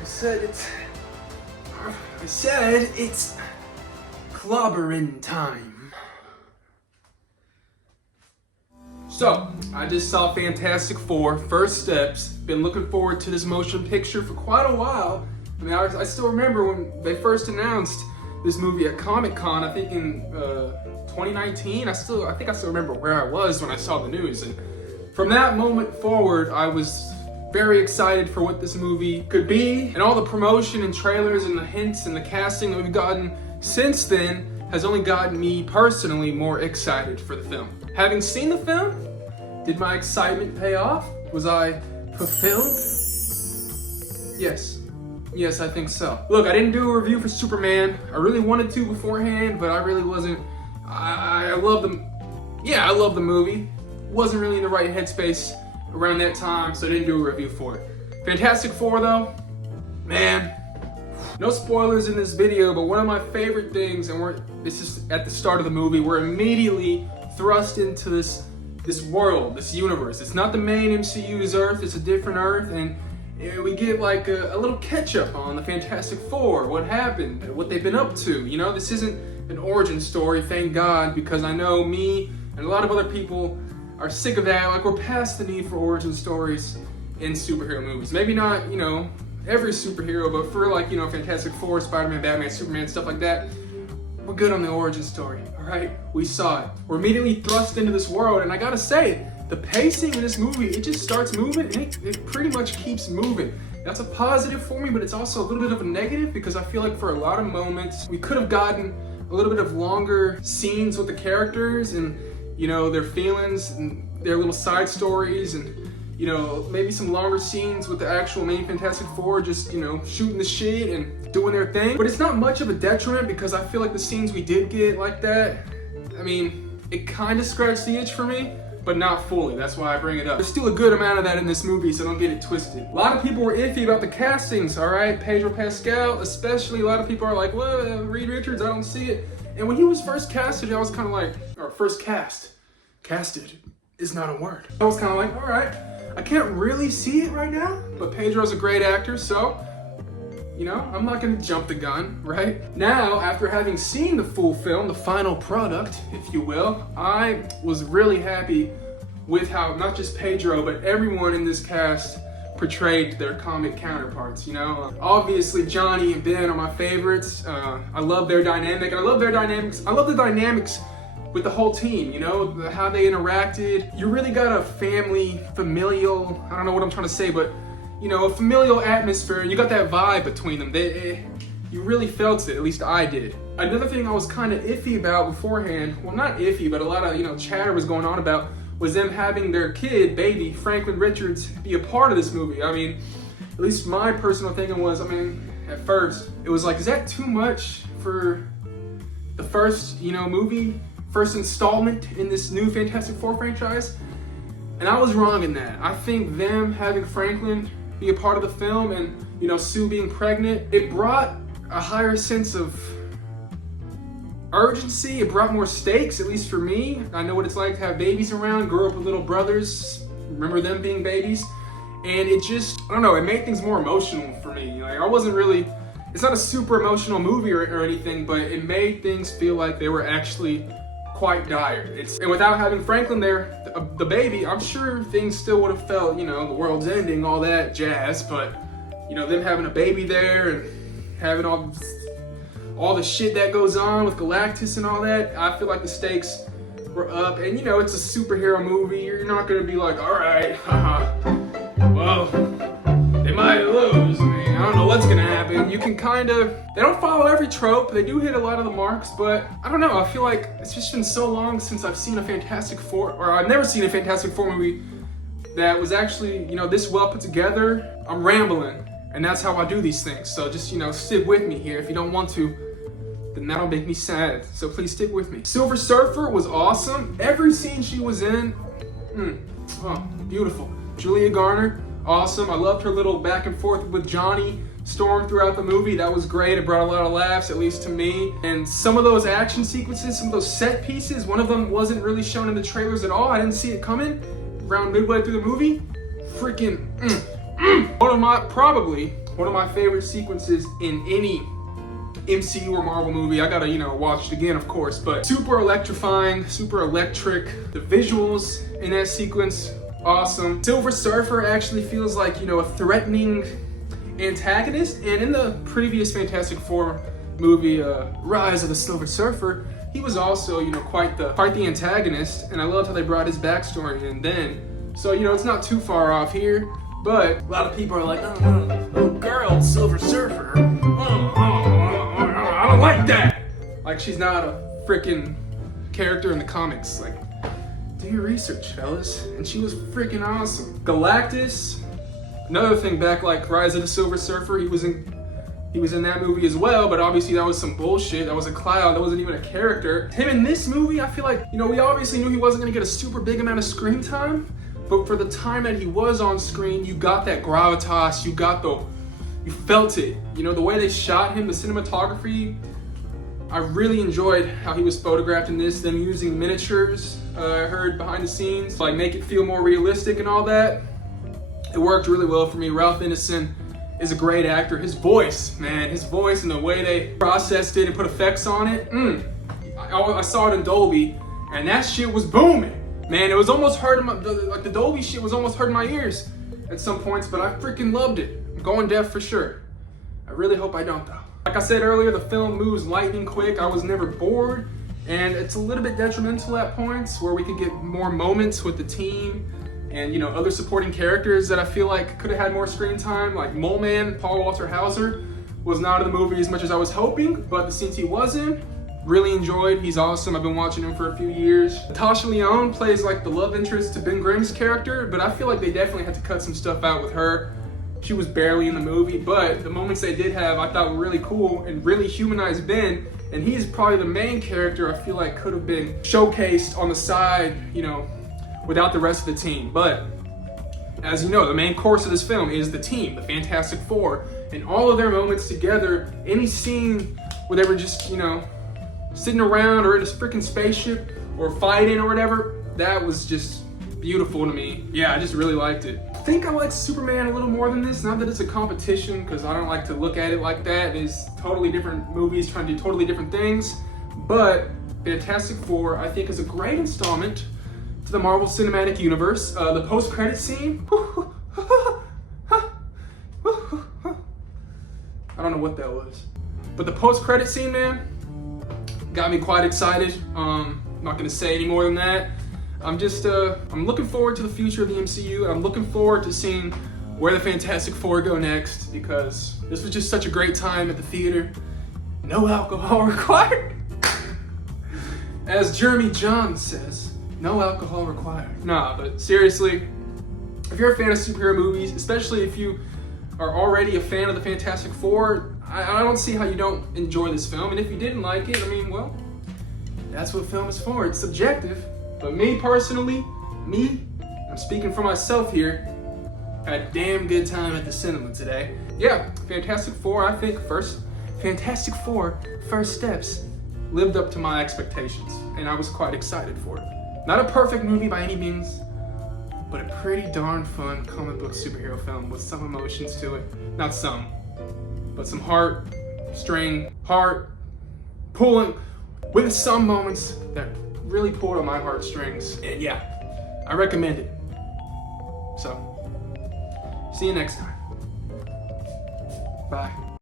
I said it's clobbering time. So, I just saw Fantastic Four, First Steps. Been looking forward to this motion picture for quite a while. I mean, I still remember when they first announced this movie at Comic-Con, I think in 2019. I think I still remember where I was when I saw the news. And from that moment forward, I was very excited for what this movie could be. And all the promotion and trailers and the hints and the casting that we've gotten since then has only gotten me personally more excited for the film. Having seen the film, did my excitement pay off? Was I fulfilled? Yes, I think so. Look, I didn't do a review for Superman. I really wanted to beforehand, but I really wasn't. I love the, I love the movie. Wasn't really in the right headspace around that time, so I didn't do a review for it. Fantastic Four though, man, no spoilers in this video, but one of my favorite things, and this is at the start of the movie, we're immediately thrust into this world, this universe. It's not the main MCU's Earth, it's a different Earth, and we get like a little catch up on the Fantastic Four, what happened, what they've been up to. You know, this isn't an origin story, thank God, because I know me and a lot of other people are sick of that. Like, we're past the need for origin stories in superhero movies. Maybe not, you know, every superhero, but for like, you know, Fantastic Four, Spider-Man, Batman, Superman, stuff like that, we're good on the origin story, all right? We saw it. We're immediately thrust into this world, and I gotta say, the pacing in this movie, it just starts moving, and it pretty much keeps moving. That's a positive for me, but it's also a little bit of a negative, because I feel like for a lot of moments, we could have gotten a little bit of longer scenes with the characters, and you know, their feelings and their little side stories, and you know, maybe some longer scenes with the actual main Fantastic Four just, you know, shooting the shit and doing their thing. But it's not much of a detriment, because I feel like the scenes we did get like that, I mean, it kind of scratched the itch for me, but not fully. That's why I bring it up. There's still a good amount of that in this movie, so don't get it twisted. A lot of people were iffy about the castings, all right? Pedro Pascal, especially. A lot of people are like, well, Reed Richards, I don't see it. And when he was first casted, I was kind of like, or first casted is not a word. I was kind of like, all right, I can't really see it right now, but Pedro's a great actor, so, you know, I'm not gonna jump the gun, right? Now, after having seen the full film, the final product, if you will, I was really happy with how not just Pedro, but everyone in this cast portrayed their comic counterparts, you know? Obviously, Johnny and Ben are my favorites. I love their dynamic, and I love their dynamics. I love the dynamics with the whole team, you know, how they interacted. You really got a familial, I don't know what I'm trying to say, but you know, a familial atmosphere. You got that vibe between them. You really felt it, at least I did. Another thing I was kind of iffy about beforehand, well, not iffy, but a lot of, you know, chatter was going on about, was them having their kid, baby, Franklin Richards, be a part of this movie. I mean, at least my personal thinking was, I mean, at first, it was like, is that too much for the first, you know, movie? First installment in this new Fantastic Four franchise? And I was wrong in that. I think them having Franklin be a part of the film and, you know, Sue being pregnant, it brought a higher sense of urgency. It brought more stakes, at least for me. I know what it's like to have babies around, grew up with little brothers, remember them being babies. And it just, I don't know, it made things more emotional for me. Like, I wasn't really, it's not a super emotional movie or anything, but it made things feel like they were actually quite dire. And without having Franklin there, the baby, I'm sure things still would have felt, you know, the world's ending, all that jazz, but, you know, them having a baby there and having all the shit that goes on with Galactus and all that, I feel like the stakes were up. And, you know, it's a superhero movie. You're not gonna be like, all right, well, they might lose. I mean, I don't know what's gonna happen. You can kind of, they don't follow every trope. They do hit a lot of the marks, but I don't know. I feel like it's just been so long since I've seen a Fantastic Four, or I've never seen a Fantastic Four movie that was actually, you know, this well put together. I'm rambling, and that's how I do these things. So just, you know, stick with me here. If you don't want to, then that'll make me sad. So please stick with me. Silver Surfer was awesome. Every scene she was in, oh, beautiful. Julia Garner, awesome. I loved her little back and forth with Johnny Storm throughout the movie. That was great. It brought a lot of laughs, at least to me. And some of those action sequences, some of those set pieces, one of them wasn't really shown in the trailers at all. I didn't see it coming around midway through the movie. Freaking, Probably one of my favorite sequences in any MCU or Marvel movie. I gotta, watch it again, of course, but super electrifying, super electric. The visuals in that sequence, awesome. Silver Surfer actually feels like, a threatening antagonist, and in the previous Fantastic Four movie, Rise of the Silver Surfer, he was also, quite the antagonist, and I loved how they brought his backstory in then. So, it's not too far off here, but a lot of people are like, oh girl, Silver Surfer, I don't like that. Like, she's not a freaking character in the comics. Like, do your research, fellas. And she was freaking awesome. Galactus, another thing back like Rise of the Silver Surfer, he was in that movie as well, but obviously that was some bullshit. That was a cloud, that wasn't even a character. Him in this movie, I feel like, we obviously knew he wasn't gonna get a super big amount of screen time, but for the time that he was on screen, you got that gravitas, you felt it. The way they shot him, the cinematography, I really enjoyed how he was photographed in this, them using miniatures, I heard behind the scenes, like make it feel more realistic and all that. It worked really well for me. Ralph Ineson is a great actor. His voice, man, and the way they processed it and put effects on it, I saw it in Dolby, and that shit was booming. Man, it was almost hurting the Dolby shit was almost hurting my ears at some points, but I freaking loved it. I'm going deaf for sure. I really hope I don't though. Like I said earlier, the film moves lightning quick. I was never bored, and it's a little bit detrimental at points where we could get more moments with the team and other supporting characters that I feel like could have had more screen time. Like Mole Man, Paul Walter Hauser, was not in the movie as much as I was hoping, but the scenes he was in, really enjoyed. He's awesome. I've been watching him for a few years. Natasha Lyonne plays like the love interest to Ben Grimm's character, but I feel like they definitely had to cut some stuff out with her. She was barely in the movie, but the moments they did have I thought were really cool and really humanized Ben, and he's probably the main character I feel like could have been showcased on the side, without the rest of the team. But as you know, the main course of this film is the team, the Fantastic Four, and all of their moments together, any scene where they were just, sitting around or in a freaking spaceship or fighting or whatever, that was just beautiful to me. Yeah, I just really liked it. I think I like Superman a little more than this. Not that it's a competition, because I don't like to look at it like that. There's totally different movies trying to do totally different things. But Fantastic Four, I think, is a great installment to the Marvel Cinematic Universe. The post-credit scene, I don't know what that was. But the post-credit scene, man, got me quite excited. I'm not gonna say any more than that. I'm looking forward to the future of the MCU. I'm looking forward to seeing where the Fantastic Four go next, because this was just such a great time at the theater. No alcohol required. As Jeremy Johns says, no alcohol required. Nah, but seriously, if you're a fan of superhero movies, especially if you are already a fan of the Fantastic Four, I don't see how you don't enjoy this film. And if you didn't like it, well, that's what film is for. It's subjective. But me personally, I'm speaking for myself here, had a damn good time at the cinema today. Yeah, Fantastic Four, I think Fantastic Four First Steps lived up to my expectations, and I was quite excited for it. Not a perfect movie by any means, but a pretty darn fun comic book superhero film with some emotions to it. Not some, but some heart pulling, with some moments that really pulled on my heartstrings. And yeah, I recommend it. So, see you next time. Bye.